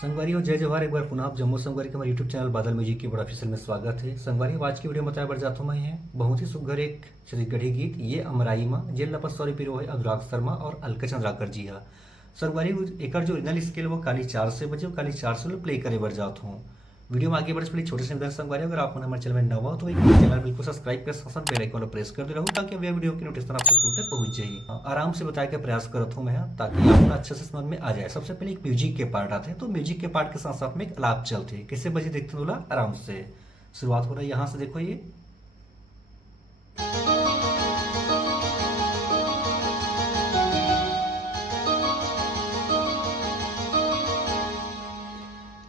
संगवारी और जय जवाहर। एक बार पुनः आप जम्मू संगवारी के हमारे यूट्यूब चैनल बादल म्यूजिक के बड़ा ऑफिशियल में स्वागत है। संगवारी आज की वीडियो में बताया बढ़ जाता हूँ मैं है बहुत ही सुघर एक छत्तीसगढ़ी गीत ये अमराई माँ जेल लपत सौरी पिरो है अनुराग शर्मा और अलका चंद्राकर जी हा। संगवारी एक जो ओरिजिनल स्केल वो काली 4 से बजे काली 4 से प्ले करे बढ़ जाता हूँ। वीडियो में आगे बढ़े पहले छोटे से निवेदन संगवारी अगर आप हमारे चैनल में नवा हो तो एक चैनल बिल्कुल सब्सक्राइब कर साथ बेल आइकन प्रेस कर दे रहूँ ताकि वे वीडियो की नोटिफिकेशन आप तक तुरंत पहुंच जाए। आराम से बताया के प्रयास करता हूँ मैं ताकि आपको अच्छे से समझ में आ जाए। सबसे पहले एक म्यूजिक के पार्ट आते हैं तो म्यूजिक के पार्ट के साथ साथ में एक अलाप चलते हैं। किससे बजे देखते बोला आराम से शुरुआत हो रहा है यहाँ से देखो ये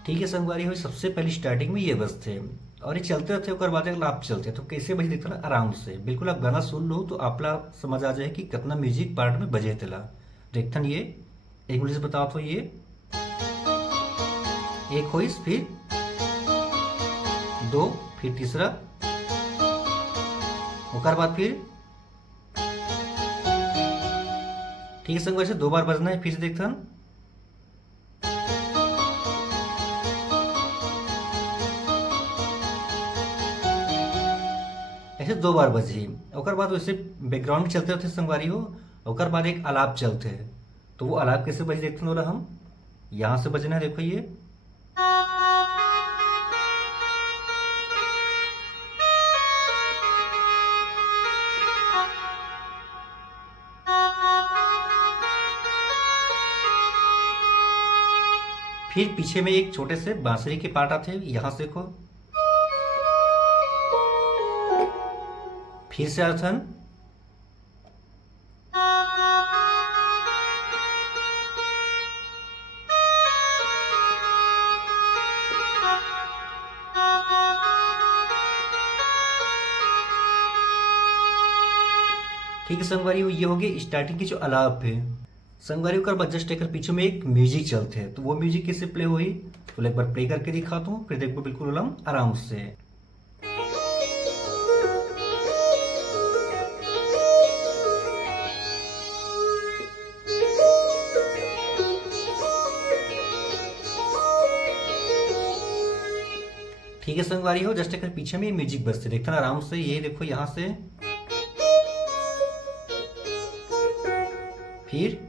ठीक है। संगवारी हुई सबसे पहली स्टार्टिंग में ये बस थे और ये चलते रहते और बाद आप चलते तो कैसे बजे देखते ना आराम से बिल्कुल आप गाना सुन लो तो आपला समझ आ जाए कि कितना म्यूजिक पार्ट में बजे तेला देखथन ये एक मिनट से बताओ तो ये एक होइस फिर दो फिर तीसरा ओकर बाद फिर ठीक है। संगवारी से 2 बार बजना है फिर से देखथन ऐसे 2 बार बजी ओकर बाद वैसे बैकग्राउंड में चलते रहते संगवारी हो। ओकर बाद एक अलाप चलते हैं तो वो अलाप कैसे बजे देखते हो हम यहाँ से बजना है देखो ये फिर पीछे में एक छोटे से बांसुरी के पार्ट आते हैं यहाँ से देखो फिर से अर्थन ठीक है। संगवारी ये हो गई स्टार्टिंग की जो अलाप है। संगवारी का जस्ट एक पीछे में एक म्यूजिक चलते हैं तो वो म्यूजिक कैसे प्ले हुई तो एक बार प्ले करके दिखाता हूँ फिर देखो बिल्कुल आराम से ठीक है। संगवारी हो जस्ट एक पीछे में म्यूजिक बजते देखते ना आराम से ये देखो यहाँ से फिर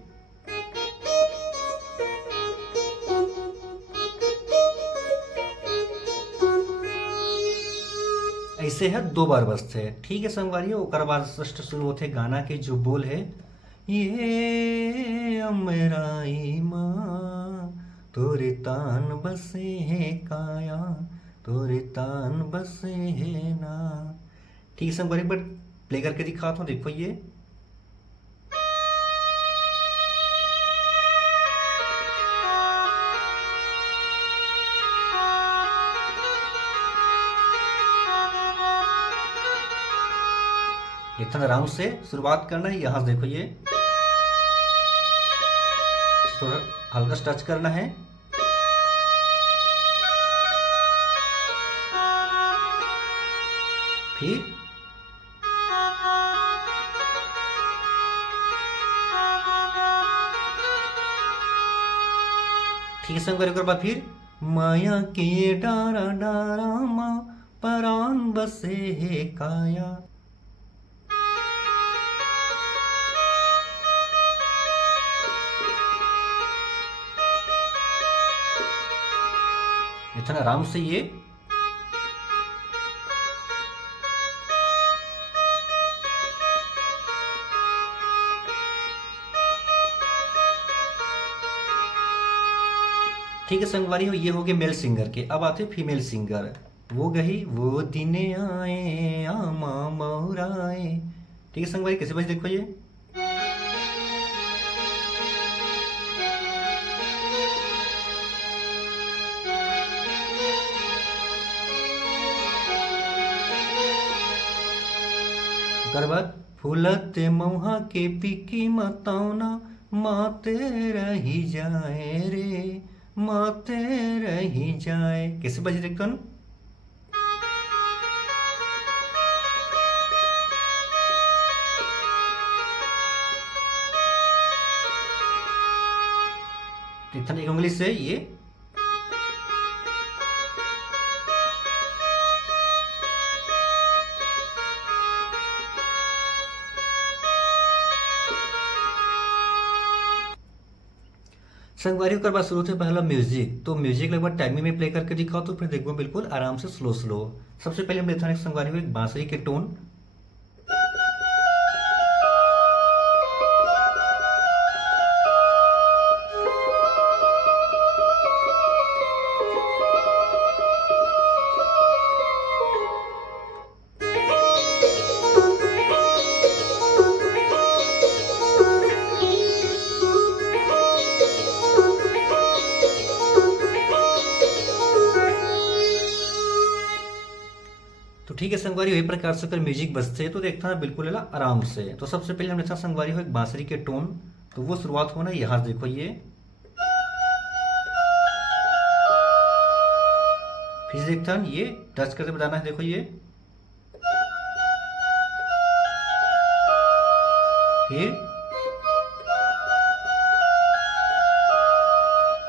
ऐसे है 2 बार बजते हैं ठीक है। संगवारी ओकर बाद जस्ट शुरू होते गाना के जो बोल है ये अमराई माँ तोरे तान बसे है काया तोरे तान बसे है ना। ठीक है संगवारी बट प्ले करके दिखाता हूँ देखो ये इतना आराम से शुरुआत करना है यहाँ से देखो ये थोड़ा हल्का टच करना है फिर ठीक है संग बाद फिर माया के डारा डारा माँ परान बसे है काया इतना आराम से ये ठीक है। संगवारी हो ये हो गए मेल सिंगर के अब आते फीमेल सिंगर वो गई वो दिन आए आमा मौराए। ठीक है संगवारी कैसे बजे देखो ये बाद फूलते मऊहा के पीकी मतौना माते रही जाए रे माते रही जाए कैसे बजे देखते हो इतना एक उंगली से ये संगवारी ओकर बाद शुरू होते पहला म्यूजिक। तो म्यूजिक लगभग टाइमिंग में प्ले करके दिखाओ तो फिर देखो बिल्कुल आराम से स्लो स्लो। सबसे पहले हम लेते हैं संगवारी को एक बांसुरी के टोन। तो ठीक है संगवारी, वही प्रकार से अगर म्यूजिक बजते तो देखता है बिल्कुल है आराम से। तो सबसे पहले हम देखते हैं संगवारी हो एक बांसुरी के टोन। तो वो शुरुआत होना यहाँ से देखो ये, फिर देखता है ये टच करके बजाना है, देखो ये,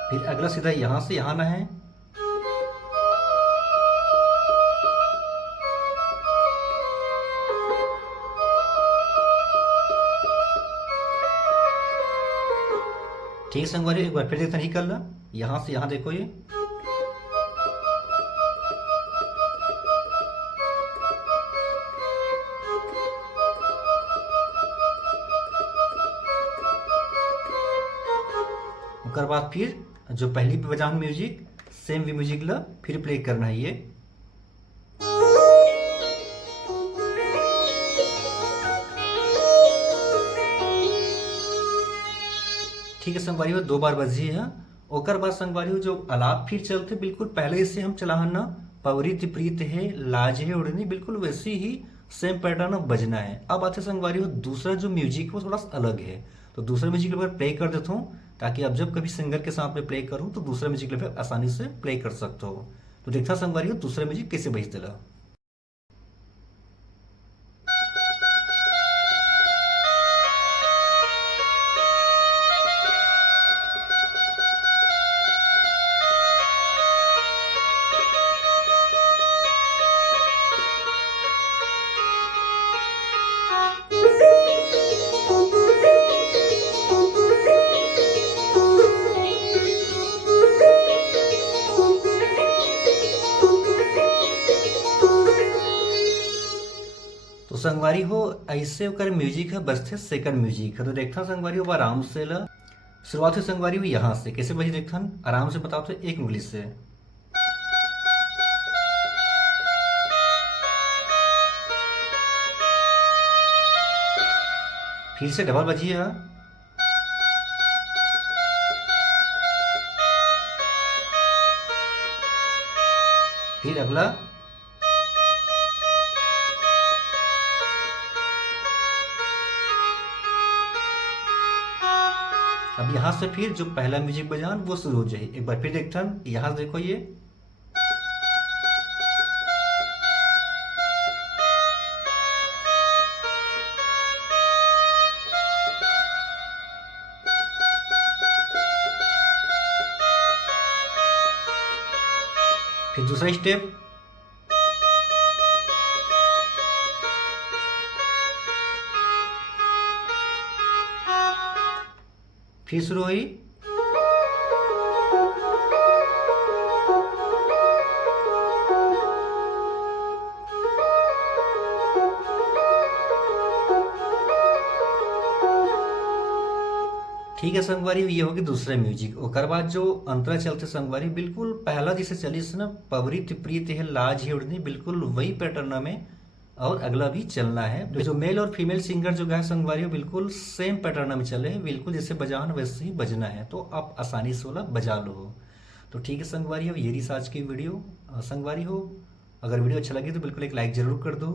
फिर अगला सीधा यहाँ से यहाँ ना है, ठीक है संगवारी एक बार फिर देखते हैं कर ला, यहाँ से यहाँ देखो ये, उसके बाद फिर जो पहली पे बजान म्यूजिक सेम भी म्यूजिक ला फिर प्ले करना है ये। ठीक है संगवारी हो दो बार बजी है। ओकर बाद संगवारी हो जो अलाप फिर चलते बिल्कुल पहले से हम चलाना पवरित प्रीत है लाज है उड़नी, बिल्कुल वैसी ही सेम पैटर्न बजना है। अब आते संगवारी हो दूसरा जो म्यूजिक है वो थोड़ा सा अलग है। तो दूसरा म्यूजिक लेवल प्ले कर देता हूँ ताकि अब जब कभी सिंगर के साथ में प्ले करूँ तो दूसरा म्यूजिक लेवल आसानी से प्ले कर सकते हो। तो देखता संगवारी हो दूसरा म्यूजिक कैसे बज दिला। तो संगवारी हो ऐसे ओकर म्यूजिक है बजते सेकंड म्यूजिक है। तो देखता संगवारी हो आराम से ला शुरुआत है संगवारी हो यहाँ से कैसे बजी देखता आराम से बताओ तो एक उंगली से, फिर से डबल बजिए, फिर अगला, अब यहां से फिर जो पहला म्यूजिक बजान वो शुरू हो जाए। एक बार फिर देखता यहां से देखो ये, फिर दूसरा स्टेप, फिर शुरू हुई, ठीक है संगवारी ये होगी दूसरा म्यूजिक। ओकर बाद जो अंतरा चलते संगवारी बिल्कुल पहला जैसे चली ना पवरित प्रीत है लाज ही उड़नी, बिल्कुल वही पैटर्न में और अगला भी चलना है। तो जो मेल और फीमेल सिंगर जो गाय संगवारी बिल्कुल सेम पैटर्न में चले हैं, बिल्कुल जैसे बजान वैसे ही बजना है। तो आप आसानी से वाला बजा लो। तो ठीक है संगवारी हो ये रही आज की वीडियो। संगवारी हो अगर वीडियो अच्छा लगे तो बिल्कुल एक लाइक जरूर कर दो।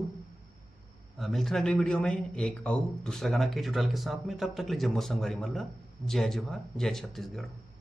मिलते हैं अगली वीडियो में एक और दूसरा गाना के ट्यूटोरियल के साथ में। तब तक ले जम्मू संगवारी मल्ला, जय जोहार, जय छत्तीसगढ़।